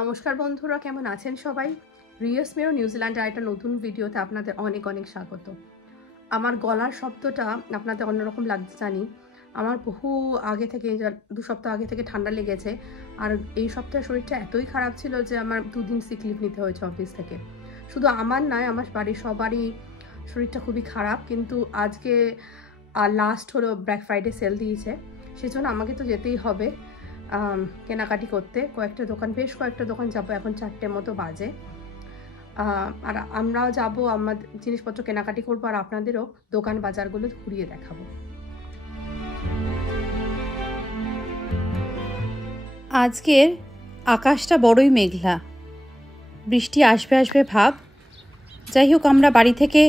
নমস্কার বন্ধুরা, কেমন আছেন সবাই? রিয়াস মেরো নিউজিল্যান্ডের একটা নতুন ভিডিওতে আপনাদের অনেক অনেক স্বাগত। আমার গলার শব্দটা আপনাদের অন্যরকম লাগছে জানি। আমার বহু আগে থেকে 2 সপ্তাহ আগে থেকে ঠান্ডা লেগেছে, আর এই সপ্তাহে শরীরটা এতই খারাপ ছিল যে আমার 2 দিন সিক লিভ নিতে হয়েছে অফিস থেকে। শুধু আমার নয়, আমার বাড়ির সবারই শরীরটা খুবই খারাপ। কিন্তু আজকে লাস্ট হলো ব্ল্যাক ফ্রাইডে সেল দিয়েছে, সেজন্য আমাকে তো যেতেই হবে কেনাকাটি করতে। বেশ কয়েকটা দোকান যাবো, এখন 4টে মতো বাজে। আর আমরাও যাবো, আমাদের জিনিসপত্র কেনাকাটি করবো, আর আপনাদেরও দোকান বাজারগুলো ঘুরিয়ে দেখাবো। আজকের আকাশটা বড়ই মেঘলা, বৃষ্টি আসবে আসবে ভাব। যাই হোক, আমরা বাড়ি থেকে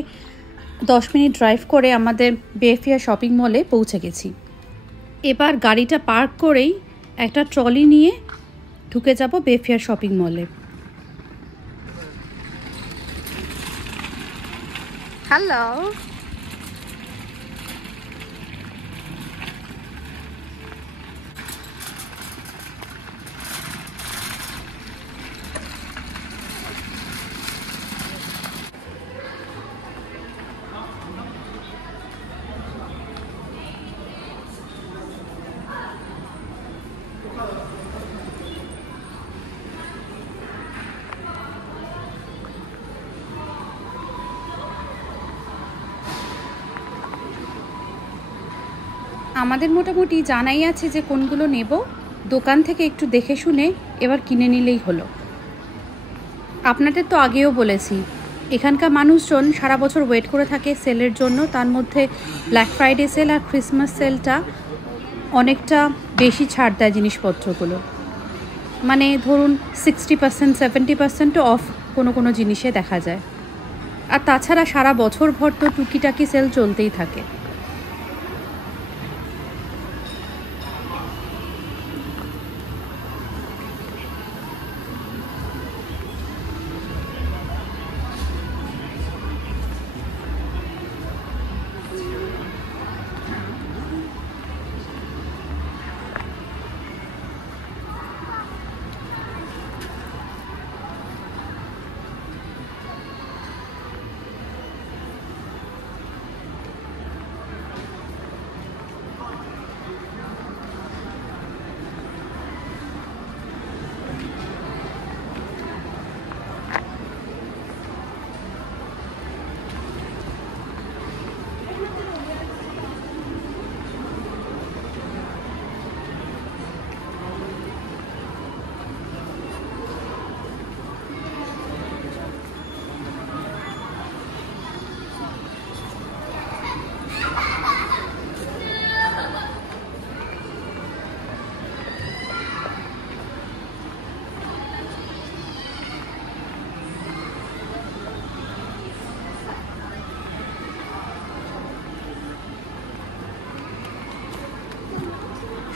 10 মিনিট ড্রাইভ করে আমাদের বেফেয়ার শপিং মলে পৌঁছে গেছি। এবার গাড়িটা পার্ক করেই একটা ট্রলি নিয়ে ঢুকে যাব বেফেয়ার শপিং মলে। হ্যালো, আমাদের মোটামুটি জানাই আছে যে কোনগুলো নেব, দোকান থেকে একটু দেখে শুনে এবার কিনে নিলেই হলো। আপনাদের তো আগেও বলেছি, এখানকার মানুষজন সারা বছর ওয়েট করে থাকে সেলের জন্য। তার মধ্যে ব্ল্যাক ফ্রাইডে সেল আর ক্রিসমাস সেলটা অনেকটা বেশি ছাড় দেয় জিনিসপত্রগুলো। মানে ধরুন 60% 70% অফ কোনো কোনো জিনিসে দেখা যায়। আর তাছাড়া সারা বছর ভর তো টুকিটাকি সেল চলতেই থাকে।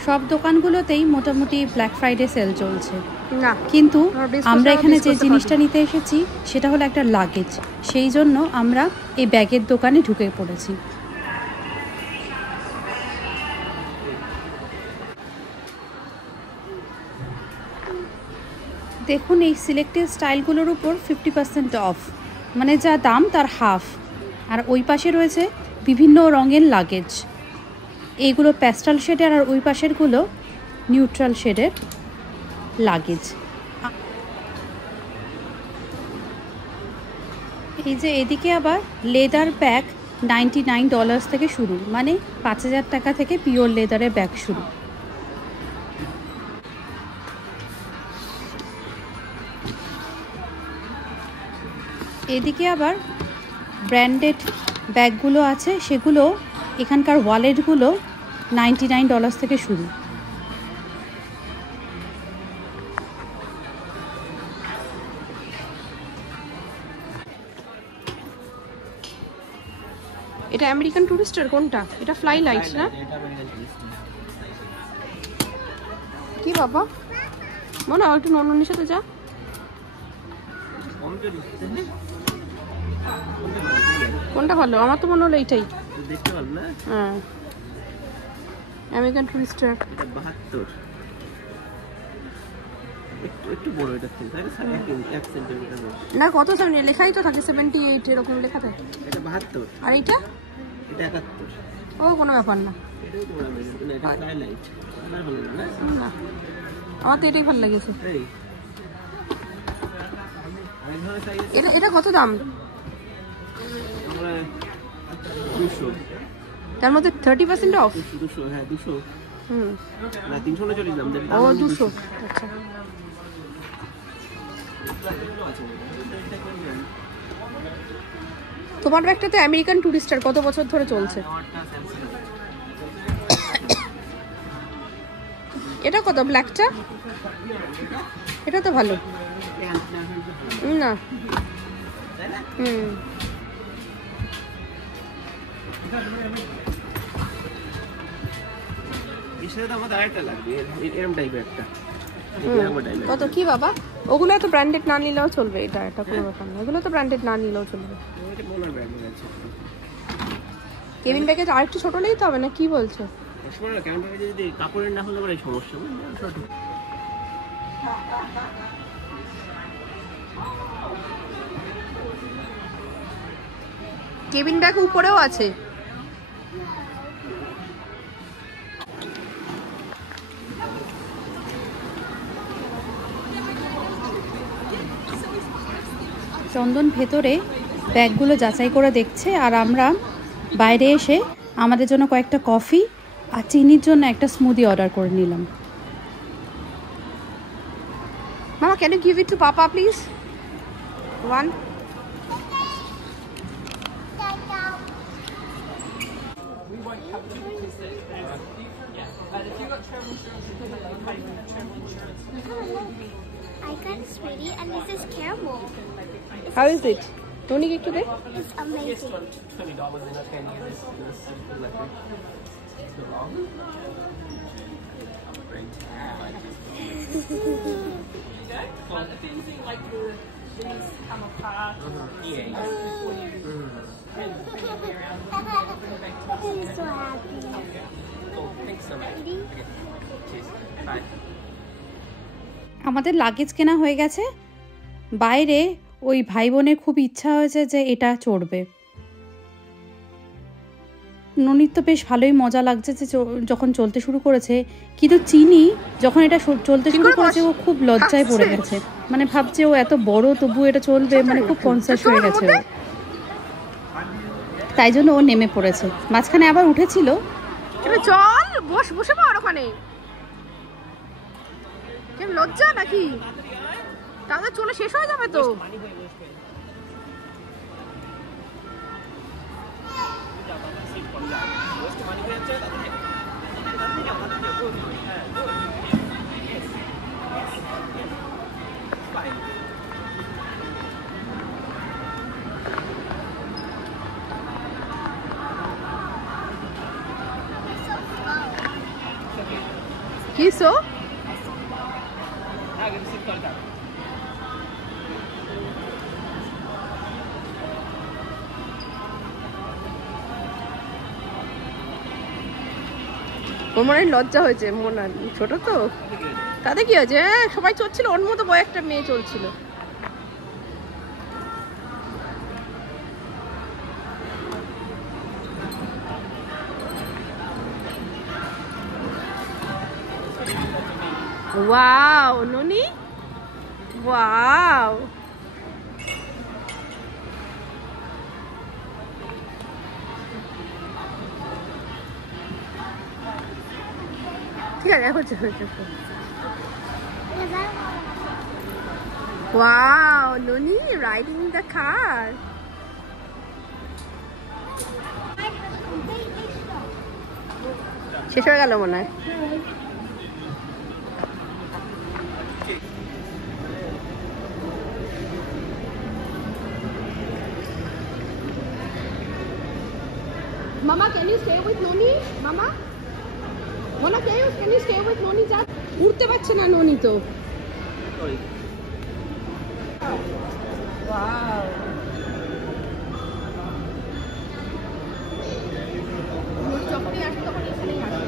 সব দোকানগুলোতেই মোটামুটি ব্ল্যাক ফ্রাইডে সেল চলছে না, কিন্তু আমরা এখানে যে জিনিসটা নিতে এসেছি সেটা হলো একটা লাগেজ। সেই জন্য আমরা এই ব্যাগের দোকানে ঢুকে পড়েছি। দেখুন, এই সিলেক্টেড স্টাইলগুলোর উপর 50% অফ, মানে যা দাম তার হাফ। আর ওই পাশে রয়েছে বিভিন্ন রঙের লাগেজ। এইগুলো প্যাস্টেল শেডের, আর ওই পাশেরগুলো নিউট্রাল শেডের লাগেজ। এই যে এদিকে আবার লেদার ব্যাগ $99 থেকে শুরু, মানে 5000 টাকা থেকে পিওর লেদারের ব্যাগ শুরু। এদিকে আবার ব্র্যান্ডেড ব্যাগগুলো আছে, সেগুলো এখানকার ওয়ালেটগুলো $99 থেকে শুরু। এটা আমেরিকান টুরিস্টার কোনটা? এটা ফ্লাই লাইট না কি বাবা? মনে হয় একটু নননের সাথে যা। কোনটা ভালো? আমার তো মনে হলো এইটাই দেখতে ভালো না। হ্যাঁ, আমেরিকান টুরিস্টার। এটা 72। একটু বড় এটা থেকে, তাই না? 1 সেন্টিমিটার বড়। না কত সেভেন্টি লেখাই তো থাকে, 78 এরকম লেখা থাকে। এটা 72, আর এইটা এটা 71। ও কোনো ব্যাপার না। এটাও তো বড় মেজর, না এটা হাইলাইট। কালার ভালো না? না, আমার তো এটাই ভালো লেগেছে। এই আরেক ধরনের সাইজ আছে, এটা এটা কত দাম? আমরা 200, তার মধ্যে 30% অফ? 200, হ্যাঁ 200 হুম, না 339 দাম দেন। ও 200। আচ্ছা, তোমার ব্যাগটা তো আমেরিকান টুরিস্টার, কত বছর ধরে চলছে? এটা কত ব্ল্যাকটা? এটা তো ভালো না। হুম, এর সাথে আমাদের আরেকটা লাগবে, এরকম টাইপের একটা। কত কি বাবা? ওগুলো তো ব্র্যান্ডেড না নিলেও চলবে, এটা এটা কোনো ব্যাপার না, এগুলো তো ব্র্যান্ডেড না নিলেও চলবে। এটা মোনার ব্র্যান্ডের আছে। কেবিন ব্যাগে আরেকটু ছোট নিতে হবে না, কি বলছো? সময় না, কেমন ব্যাগে যদি কাপড়ের না হলে বড় সমস্যা, ছোট। কেবিন ব্যাগ উপরেও আছে। চন্দন ভেতরে ব্যাগগুলো যাচাই করে দেখছে, আর আমরা বাইরে এসে আমাদের জন্য কয়েকটা কফি আর চিনির জন্য একটা স্মুদি অর্ডার করে নিলাম। মামা, can you give it to papa please? One. I got it, sweetie, and this is caramel. How is it? Tony, একটু দে। It's amazing. $20 in a penny in this electric. I'm so happy. Sweetie? আমাদের luggage কেনা হয়ে গেছে। বাইরে ওই ভাই বোনের খুব ইচ্ছা হয়েছে যে এটা চড়বে। ননির তো বেশ ভালোই মজা লাগছে যে যখন চলতে শুরু করেছে, কিন্তু চিনি যখন এটা চলতে শুরু করেছে ও খুব লজ্জায় পড়ে গেছে। মানে ভাবছে ও এত বড় তবু এটা চলবে, মানে খুব কনসাস হয়ে গেছে ও। তাই জন্য ও নেমে পড়েছে, মাঝখানে আবার উঠেছিল। চল বসে পড় ওখানে। কেন লজ্জা নাকি? তাহলে চলে শেষ হয়ে যাবে তো। কি সো? ওর মনে হয় লজ্জা হয়েছে, মনে হয় ছোট তো। তাতে কি হয়েছে? সবাই চলছিল, ওর মতো বয় একটা মেয়ে চলছিল। ওয়াও ননি, ওয়াও। ঠিক আছে, হচ্ছে হচ্ছে। Wow Noni riding the car. শেষ হয়ে গেল মনে হয়। Mama, can you stay with Noni? Mama? Mona, can you stay with Noni? যা উঠতে পারছে না ননি তো। ওয়াও। যখনই আসে তখন এখানেই আসে।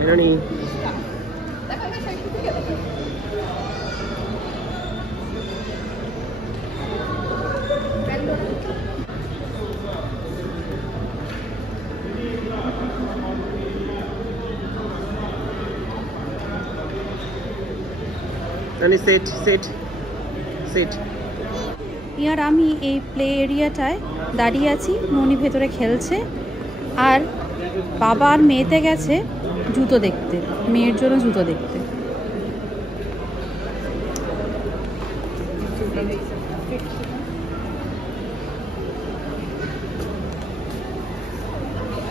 এরানি দেখো এটা সাইড থেকে দেখো। Nani, sit, sit, sit. আর আমি এই প্লে এরিয়াটায় দাঁড়িয়ে আছি, ননি ভেতরে খেলছে, আর বাবা আর মেয়েতে গেছে জুতো দেখতে, মেয়ের জন্য জুতো দেখতে।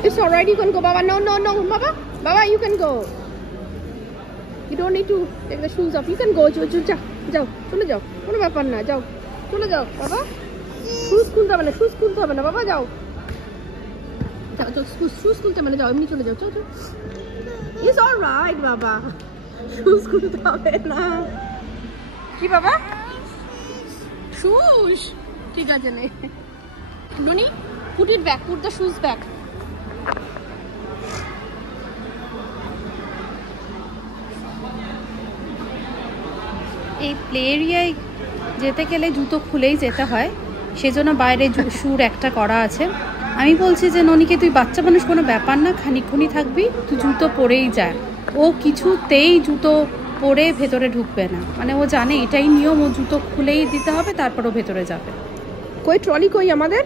It's alright, you can go, Baba. No, no, no, Baba. Baba, you can go. You don't need to take the shoes off. You can go. যাও, চলে যাও। কোনো ব্যাপার না, যাও। চলে যাও, বাবা। শুজ খুলতে হবে না, বাবা, যাও। যাও, শুজ খুলতে হবে না, যাও, এমনি চলে যাও, চলো। It's alright, বাবা। শুজ খুলতে হবে না। কি বাবা? শুজ। ঠিক আছে নে। ননি, put it back, put the shoes back. এই প্লে এরিয়ায় যেতে গেলে জুতো খুলেই যেতে হয়, সেজন্য বাইরে শুর একটা করা আছে। আমি বলছি যে ননিকে, তুই বাচ্চা মানুষ, কোনো ব্যাপার না, খানিকক্ষণই থাকবি, তুই জুতো পরেই যায়। ও কিছুতেই জুতো পরে ভেতরে ঢুকবে না, মানে ও জানে এটাই নিয়ম, ও জুতো খুলেই দিতে হবে, তারপর ও ভেতরে যাবে। কই ট্রলি কই আমাদের?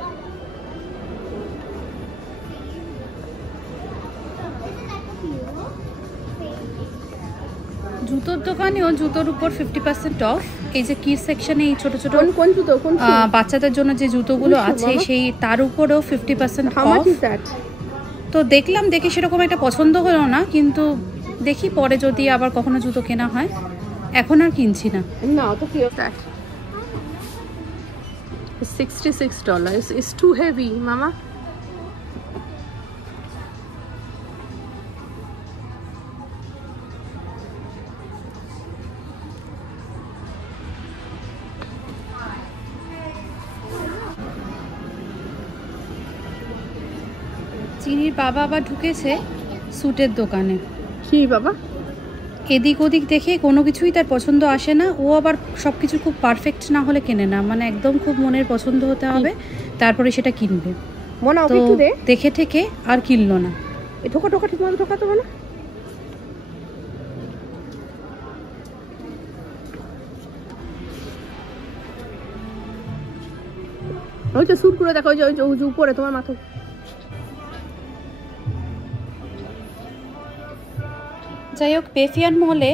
জুতোর দোকানেও জুতোর উপর 50% অফ। এই যে কিড সেকশনে এই ছোট ছোট কোন জুতো, কোন বাচ্চাদের জন্য যে জুতোগুলো আছে, সেই তার উপরেও 50% অফ। তো দেখলাম, দেখে সেরকম একটা পছন্দ হলো না, কিন্তু দেখি পরে যদি আবার কখনো জুতো কেনা হয়, এখন আর কিনছি না। না, তো কি that? $66. It's too heavy, mama. চিনির বাবা আবার ঢুকেছে স্যুটের দোকানে। কি বাবা? এদিক ওদিক দেখে কোনো কিছুই তার পছন্দ আসে না। ও আবার সব কিছু খুব পারফেক্ট না হলে কেনে না, মানে একদম খুব মনের পছন্দ হতে হবে, তারপরে সেটা কিনবে। তো দেখে ঠেকে আর কিনলো না। ঠোকা ঠিক মতো ঠোকাতে হবে না। ওই তো স্যুট করে দেখো, ওই যে উপরে তোমার মাথা। যাই হোক, পেফিয়ান মলে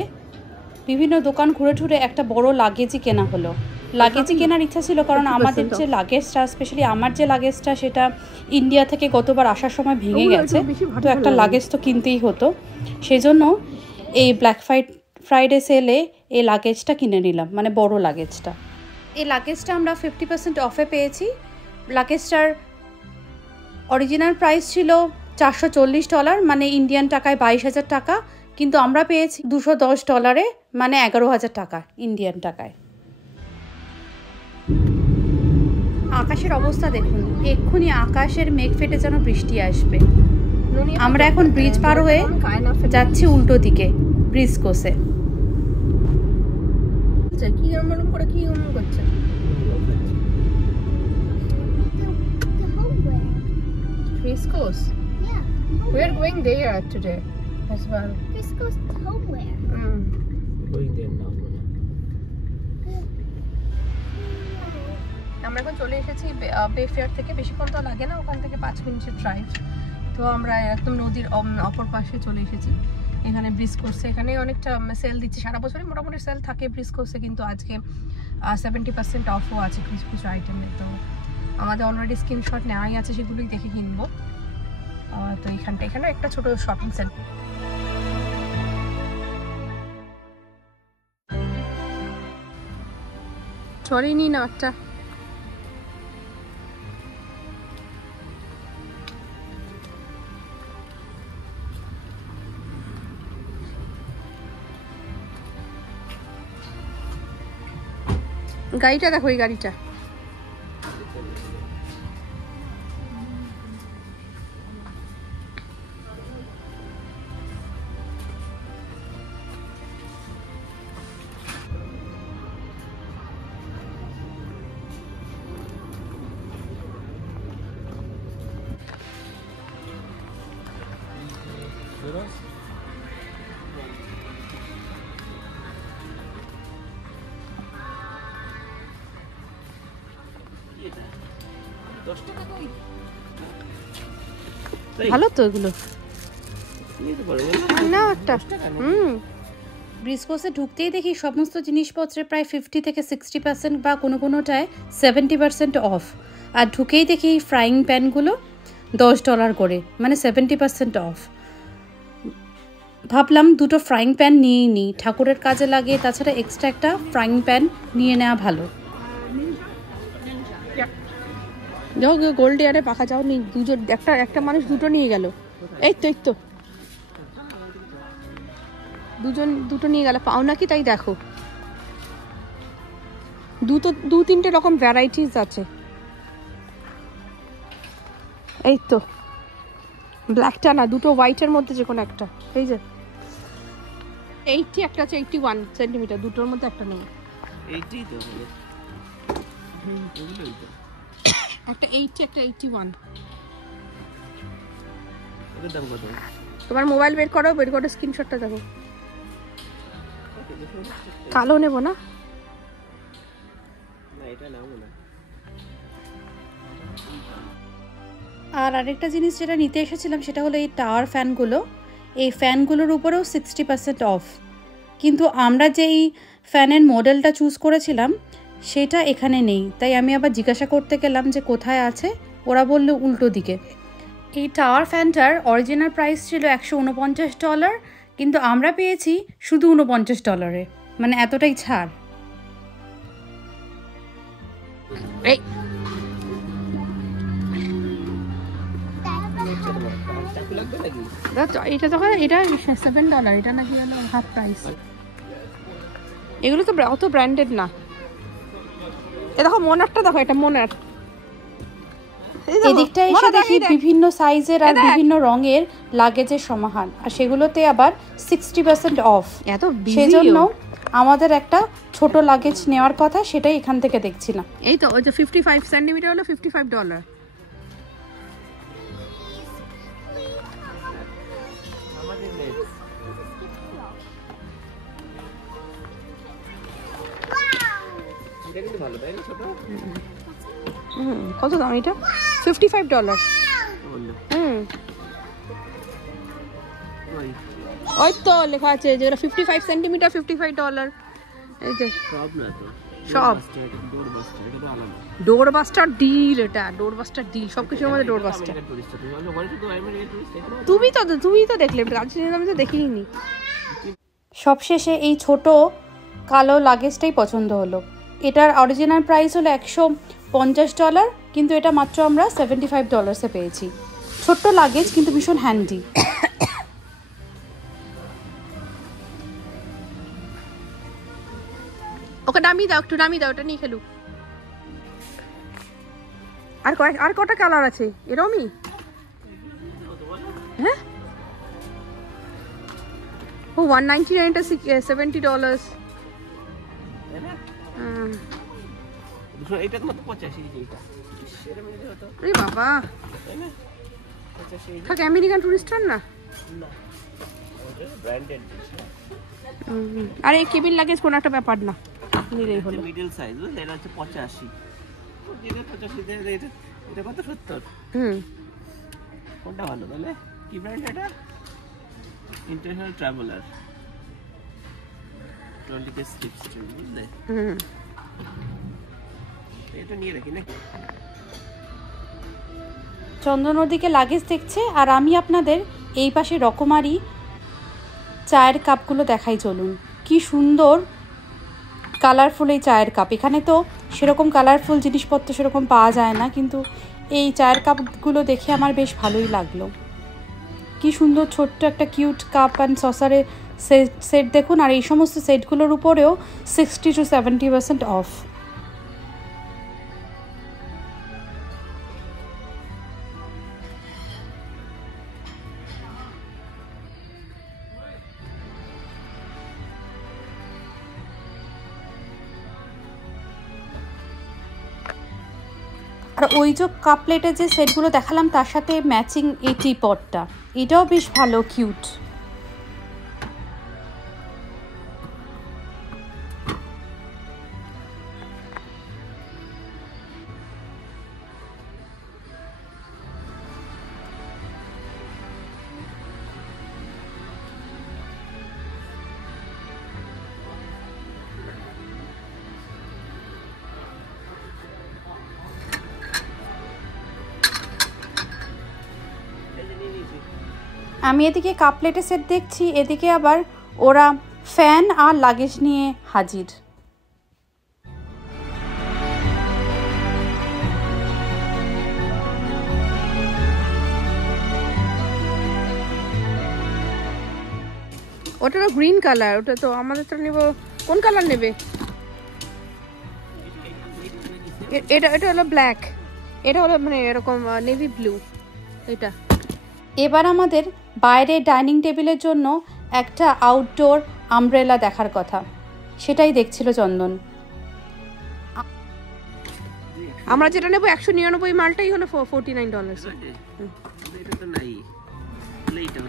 বিভিন্ন দোকান ঘুরে ঘুরে একটা বড় লাগেজই কেনা হলো। লাগেজই কেনার ইচ্ছা ছিল, কারণ আমাদের যে লাগেজটা, স্পেশালি আমার যে লাগেজটা, সেটা ইন্ডিয়া থেকে গতবার আসার সময় ভেঙে গেছে, তো একটা লাগেজ তো কিনতেই হতো। সেজন্য এই ব্ল্যাক ফ্রাইডে সেলে এই লাগেজটা কিনে নিলাম, মানে বড় লাগেজটা। এই লাগেজটা আমরা 50% অফে পেয়েছি। লাগেজটার অরিজিনাল প্রাইস ছিল $440, মানে ইন্ডিয়ান টাকায় 22,000 টাকা, কিন্তু আমরা পেয়েছি $210, মানে 11,000 টাকা ইন্ডিয়ান টাকায়। আকাশের অবস্থা দেখুন, এক্ষুনি আকাশের মেঘ ফেটে যেন বৃষ্টি আসবে। আমরা এখন ব্রিজ পার হয়ে যাচ্ছি উল্টো দিকে, ব্রিজ কোসে। কি এমন করে কি এমন করছে? Frisco's? Yeah. We are going there today as well. Frisco's homeware. Going there now. আমরা এখন চলে এসেছি বে ফেয়ার থেকে, বেশিক্ষণ তো লাগে না, ওখান থেকে 5 মিনিটের ড্রাইভ। তো আমরা একদম নদীর অপর পাশে চলে এসেছি। এখানে ব্রিজ কোর্সে, এখানে অনেকটা সেল দিচ্ছে, সারা বছরই মোটামুটি সেল থাকে ব্রিজ কোর্সে, কিন্তু আজকে 70% অফও আছে কিছু কিছু আইটেমে। তো আমাদের অলরেডি স্ক্রিনশট নেওয়াই আছে, সেগুলোই দেখে কিনবো। তো এখানে একটা ছোট শপিং সেন্টার। চলেনি না একটা গাড়িটা দেখো, এই গাড়িটা 10 টাকা কই? ভালো তো এগুলো নিতে পারো না একটা ব্রিসকোসে ঢুকতেই দেখি সমস্ত জিনিসপত্রে প্রায় 50 থেকে 60% বা কোনো কোনোটায় 70% অফ। আর ঢুকেই দেখি ফ্রাইং প্যানগুলো $10 করে, মানে 70% অফ। ভাবলাম দুটো ফ্রাইং প্যান নিয়েই নিই, ঠাকুরের কাজে লাগে, তাছাড়া এক্সট্রা একটা ফ্রাইং প্যান নিয়ে নেওয়া ভালো। যাও গোল্ড এয়ারে পাখা যাও নি, দুজন একটা মানুষ দুটো নিয়ে গেল। এই তো দুটো নিয়ে গেল, পাও নাকি তাই দেখো। দু তিনটে রকম ভ্যারাইটিস আছে। এই তো ব্ল্যাকটা না, দুটো হোয়াইটের মধ্যে যে কোনো একটা। এই যে 80 একটা আছে 81 সেন্টিমিটার, দুটোর মধ্যে একটা নেই। 80 তো হবে। ওগুলোই তো। একটা 80 একটা 81। এর দাম কত? তোমার মোবাইল বের করে স্ক্রিনশটটা দেখো। কালো নেব না? না এটা নাও না। আর আরেকটা জিনিস যেটা নিতে এসেছিলাম সেটা হলো এই টাওয়ার ফ্যানগুলো। এই ফ্যানগুলোর উপরেও 60% অফ, কিন্তু আমরা যেই ফ্যানের মডেলটা চুজ করেছিলাম সেটা এখানে নেই। তাই আমি আবার জিজ্ঞাসা করতে গেলাম যে কোথায় আছে, ওরা বলল উল্টো দিকে। এই টাওয়ার ফ্যানটার অরিজিনাল প্রাইস ছিল $149, কিন্তু আমরা পেয়েছি শুধু $49, মানে এতটাই ছাড়। এই এটা তখন এটা $7, এটা নাকি হলো হাফ প্রাইস। এগুলো তো অত ব্র্যান্ডেড না। এ দেখো মোনারটা দেখো, এটা মোনার। এদিকটা এসে দেখি বিভিন্ন সাইজের আর বিভিন্ন রঙের লাগেজের সমাহার, আর সেগুলোতে আবার 60% অফ। এত সেজন্য আমাদের একটা ছোট লাগেজ নেওয়ার কথা, সেটাই এখান থেকে দেখছিলাম। এই তো ওই যে 55 সেন্টিমিটার হলো $55। এটা কিন্তু ভালো তাই না ছোট? কত দাম এটা? $55। ওই তো লেখা আছে যে 55 সেন্টিমিটার $55। এই যে সব না তো, সব ডোর বাস্টার, এটা তো আলাদা। ডোর বাস্টার ডিল, এটা ডোর বাস্টার ডিল, সবকিছুর মধ্যে ডোর বাস্টার। তুমি তো দেখলে, আমি তো দেখিনি। সবশেষে এই ছোট কালো লাগেজটাই পছন্দ হলো। এটার অরিজিনাল প্রাইস হলো $150, কিন্তু এটা মাত্র আমরা $75 পেয়েছি। ছোট্ট লাগেজ কিন্তু ভীষণ হ্যান্ডি। ওকে নামিয়ে দাও, একটু নামিয়ে দাও, ওটা নিয়ে খেলুক। আর কটা কালার আছে এরমই? হ্যাঁ ও 199 টা $70। এটা তো মাত্র 85 এইটা। সেটা মিলে হতো। আরে বাবা, তাই না? 85 থাক আমেরিকান টুরিস্টার না। না। ওটা ব্র্যান্ডেড জিনিস। আরে কেবিন লাগেজ কোনো একটা ব্যাপার না, নিলেই হলো। মিডল সাইজ, এটা হচ্ছে 85। এটা 85 তে এটা কত 70? কোনটা ভালো তাহলে? কি ব্র্যান্ড এটা? ইন্টারন্যাশনাল ট্রাভেলার 20 কে স্লিপ স্ট্রিম, বুঝলে? এটা নিয়ে রাখি নাকি? চন্দন ওদিকে লাগেজ দেখছে, আর আমি আপনাদের এই পাশে রকমারি চায়ের কাপগুলো দেখাই। চলুন, কি সুন্দর কালারফুল এই চায়ের কাপ। এখানে তো সেরকম কালারফুল জিনিসপত্র সেরকম পাওয়া যায় না, কিন্তু এই চায়ের কাপগুলো দেখে আমার বেশ ভালোই লাগলো। কি সুন্দর ছোট্ট একটা কিউট কাপ অ্যান্ড সসারের সেট দেখুন। আর এই সমস্ত সেটগুলোর উপরেও 60 to 70% অফ। আর ওই যে কাপ প্লেটের যে সেটগুলো দেখালাম তার সাথে ম্যাচিং এই টি পটটা, এটাও বেশ ভালো, কিউট। আমি এদিকে কাপ প্লেটের সেট দেখছি, এদিকে আবার ওরা ফ্যান আর লাগেজ নিয়ে হাজির। ওটা তো গ্রিন কালার, ওটা তো আমাদের তো নেব। কোন কালার নেবে? এটা এটা হলো ব্ল্যাক, এটা হলো মানে এরকম নেভি ব্লু এটা। এবার আমাদের বাইরে ডাইনিং টেবিলের জন্য একটা আউটডোর আমব্রেলা দেখার কথা, সেটাই দেখছিল চন্দন। আমরা যেটা নেবো 199 মালটাই হলো $49। এটা তো নাই, এইটা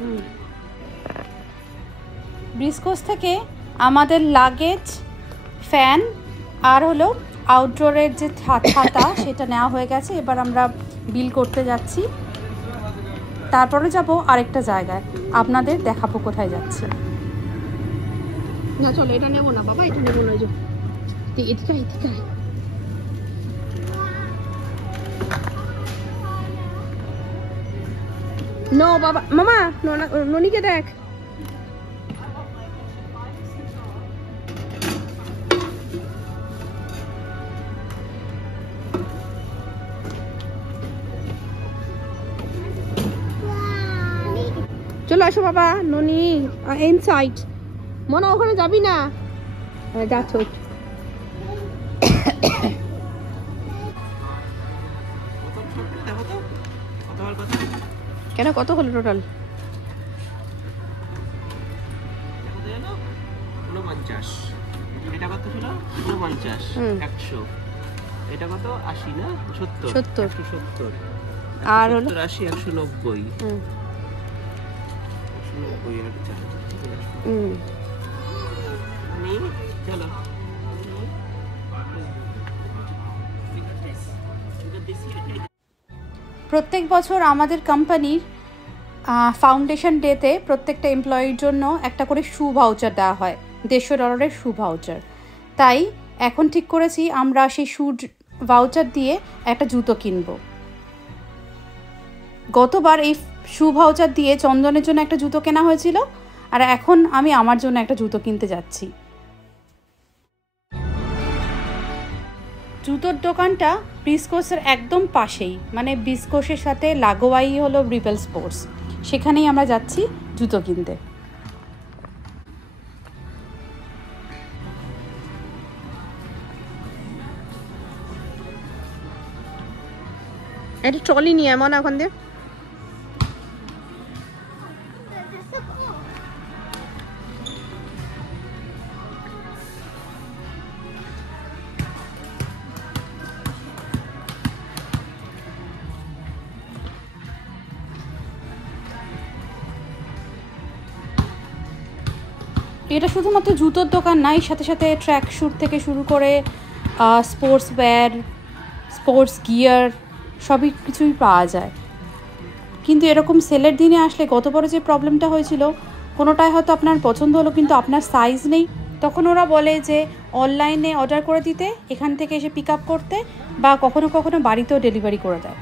ব্রিসকোস থেকে আমাদের লাগেজ, ফ্যান আর হলো আউটডোরের যে ছাতা সেটা নেওয়া হয়ে গেছে। এবার আমরা বিল করতে যাচ্ছি, তারপরে যাব আরেকটা জায়গায়, আপনাদের দেখাবো কোথায় যাচ্ছি। না চলো এটা নেবো না বাবা, এটা নেবো না। এদিকে এদিকে নো বাবা, মামা ননিকে দেখ। চলো আসো বাবা, ননি ইনসাইড। মনে ওখানে যাবি না? যাচ্ছ কেন? কত হলো টোটাল? 49। এটা কত ছিল? 49, 100। এটা কত? 80 না 70? 70। 70 আর হলো 80, 190। 190 আর 4। চলো প্রত্যেক বছর আমাদের কোম্পানির ফাউন্ডেশন ডেতে প্রত্যেকটা এমপ্লয়ির জন্য একটা করে শু ভাউচার দেওয়া হয়, $150 শু ভাউচার। তাই এখন ঠিক করেছি আমরা সেই শু ভাউচার দিয়ে একটা জুতো কিনব। গতবার এই শু ভাউচার দিয়ে চন্দনের জন্য একটা জুতো কেনা হয়েছিল, আর এখন আমি আমার জন্য একটা জুতো কিনতে যাচ্ছি। জুতোর দোকানটা ব্রিসকোসের একদম পাশেই, মানে ব্রিসকোসের সাথে লাগোয়াই হলো রিবেল স্পোর্টস, সেখানেই আমরা যাচ্ছি জুতো কিনতে। একটা ট্রলি নিয়ে এমন এখন দিয়ে এটা শুধুমাত্র জুতোর দোকান না, এর সাথে সাথে ট্র্যাক স্যুট থেকে শুরু করে স্পোর্টস ওয়্যার, স্পোর্টস গিয়ার সবই কিছুই পাওয়া যায়। কিন্তু এরকম সেলের দিনে আসলে গতবারে যে প্রবলেমটা হয়েছিল, কোনোটাই হয়তো আপনার পছন্দ হলো কিন্তু আপনার সাইজ নেই, তখন ওরা বলে যে অনলাইনে অর্ডার করে দিতে, এখান থেকে এসে পিক আপ করতে, বা কখনো কখনো বাড়িতেও ডেলিভারি করে দেয়।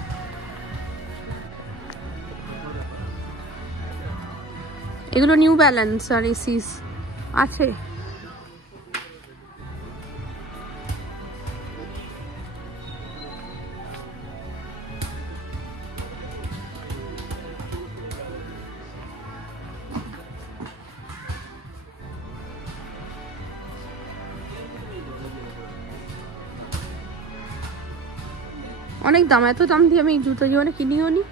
এগুলো নিউ ব্যালেন্স আর এসিস আছে। অনেক দাম, এত দাম দিয়ে আমি জুতো জীবনে কিনিও নি।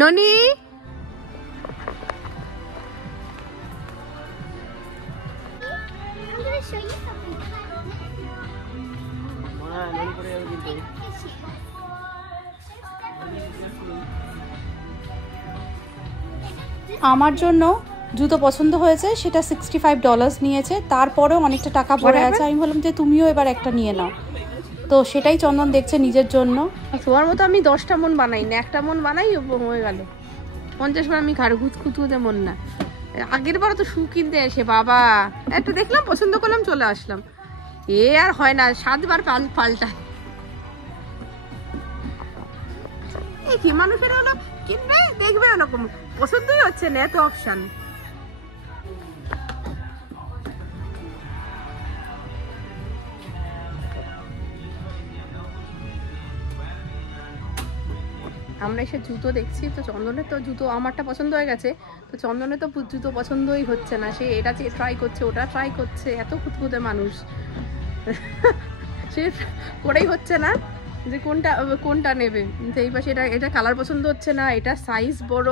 ননি I'm gonna show you something. ননি করে যাবে কিন্তু। আমার জন্য জুতো পছন্দ হয়েছে, সেটা $65 নিয়েছে। তারপরেও অনেকটা টাকা পড়ে আছে। আমি বললাম যে তুমিও এবার একটা নিয়ে নাও, তো সেটাই চন্দন দেখছে নিজের জন্য। তোমার মতো আমি 10টা মন বানাই না, একটা মন বানাই হয়ে গেল। 50 বার আমি ঘাড় খুঁতুতে মন না। আগের বার তো শু কিনতে এসে বাবা একটা দেখলাম, পছন্দ করলাম, চলে আসলাম। এ আর হয় না, 7 বার পাল্টায়। এই কি মানুষের হলো, কিনবে দেখবে ওরকম পছন্দই হচ্ছে না, এত অপশন। আমরা এসে জুতো দেখছি, তো চন্দনের তো জুতো আমারটা পছন্দ হয়ে গেছে, তো চন্দনের তো জুতো পছন্দই হচ্ছে না। সে এটা ট্রাই করছে, ওটা ট্রাই করছে, এত খুঁতখুঁতে মানুষ। সে করেই হচ্ছে না যে কোনটা নেবে। এই পাশে এটা কালার পছন্দ হচ্ছে না, এটা সাইজ বড়,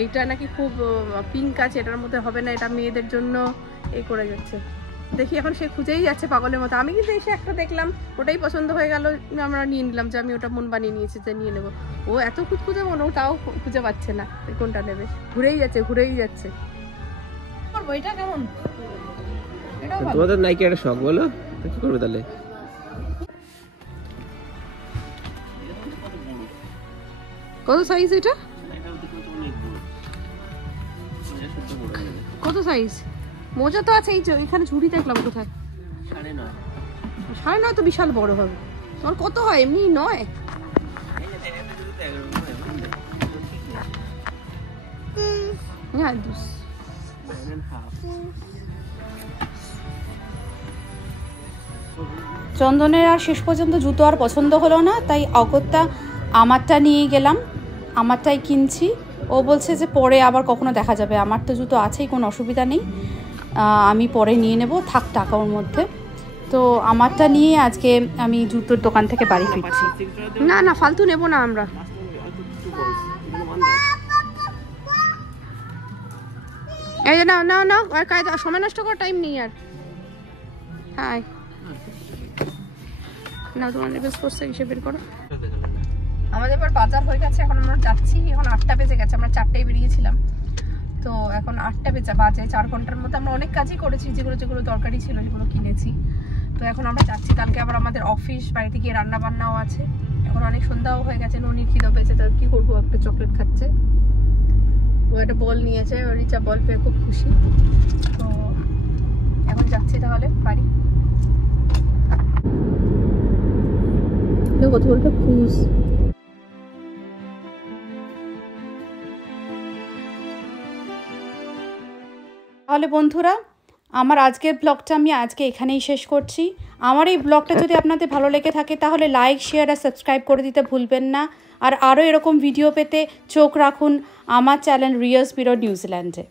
এইটা নাকি খুব পিঙ্ক আছে, এটার মধ্যে হবে না, এটা মেয়েদের জন্য, এই করে যাচ্ছে। দেখি এখন সে খুঁজেই যাচ্ছে পাগলের মতো। আমি কিন্তু এসে একটা দেখলাম, ওটাই পছন্দ হয়ে গেল, আমরা নিয়ে নিলাম, যে আমি ওটা মন বানিয়ে নিয়েছি যে নিয়ে নেবো। ও এত খুঁজে মনে, তাও খুঁজে পাচ্ছে না কোনটা নেবে, ঘুরেই যাচ্ছে। এটা কেমন? তোমাদের নাইকি একটা শখ, বলো কি করবে তাহলে? কত সাইজ এটা? কত সাইজ? মোজা তো আছে, এই যে এখানে ঝুড়ি দেখলাম কোথায়। 9.5 তো বিশাল বড় হবে। তোমার কত হয় এমনি? 9? চন্দনের আর শেষ পর্যন্ত জুতো আর পছন্দ হলো না, তাই অগত্যা আমারটা নিয়ে গেলাম, আমারটাই কিনছি। ও বলছে যে পরে আবার কখনো দেখা যাবে, আমার তো জুতো আছেই, কোনো অসুবিধা নেই, আমি পরে নিয়ে নেব, থাক টাকা ওর মধ্যে। তো আমারটা নিয়ে আজকে আমি জুতোর দোকান থেকে বাড়ি ফিরছি। না ফালতু নেব না আমরা। এই যে না কায়দা, সময় নষ্ট করার টাইম নেই আর। হ্যাঁ না, তোমার নেবেস করছে হিসেবে বের করো। আমাদের এবার বাজার হয়ে গেছে, এখন আমরা যাচ্ছি। এখন 8টা বেজে গেছে, আমরা 4টায় বেরিয়েছিলাম, তো এখন 8টা বাজে। 4 ঘন্টার মধ্যে আমরা অনেক কাজই করেছি, যেগুলো দরকারি ছিল সেগুলো কিনেছি। তো এখন আমরা যাচ্ছি, কালকে আবার আমাদের অফিস, বাড়িতে গিয়ে রান্না বান্নাও আছে। এখন অনেক সন্ধ্যাও হয়ে গেছে, ননির খিদে পেয়েছে, তো কি করবো, একটা চকলেট খাচ্ছে। ও একটা বল নিয়েছে, রিচা বল পেয়ে খুব খুশি। তো এখন যাচ্ছি তাহলে বাড়ি। কত বলতে খুশ। তাহলে বন্ধুরা, আমার আজকের ব্লগটা আমি এখানেই শেষ করছি। আমার এই ব্লগটা যদি আপনাদের ভালো লেগে থাকে তাহলে লাইক, শেয়ার আর সাবস্ক্রাইব করে দিতে ভুলবেন না। আর আরও এরকম ভিডিও পেতে চোখ রাখুন আমার চ্যানেল রিয়াস বিরো নিউজিল্যান্ডে।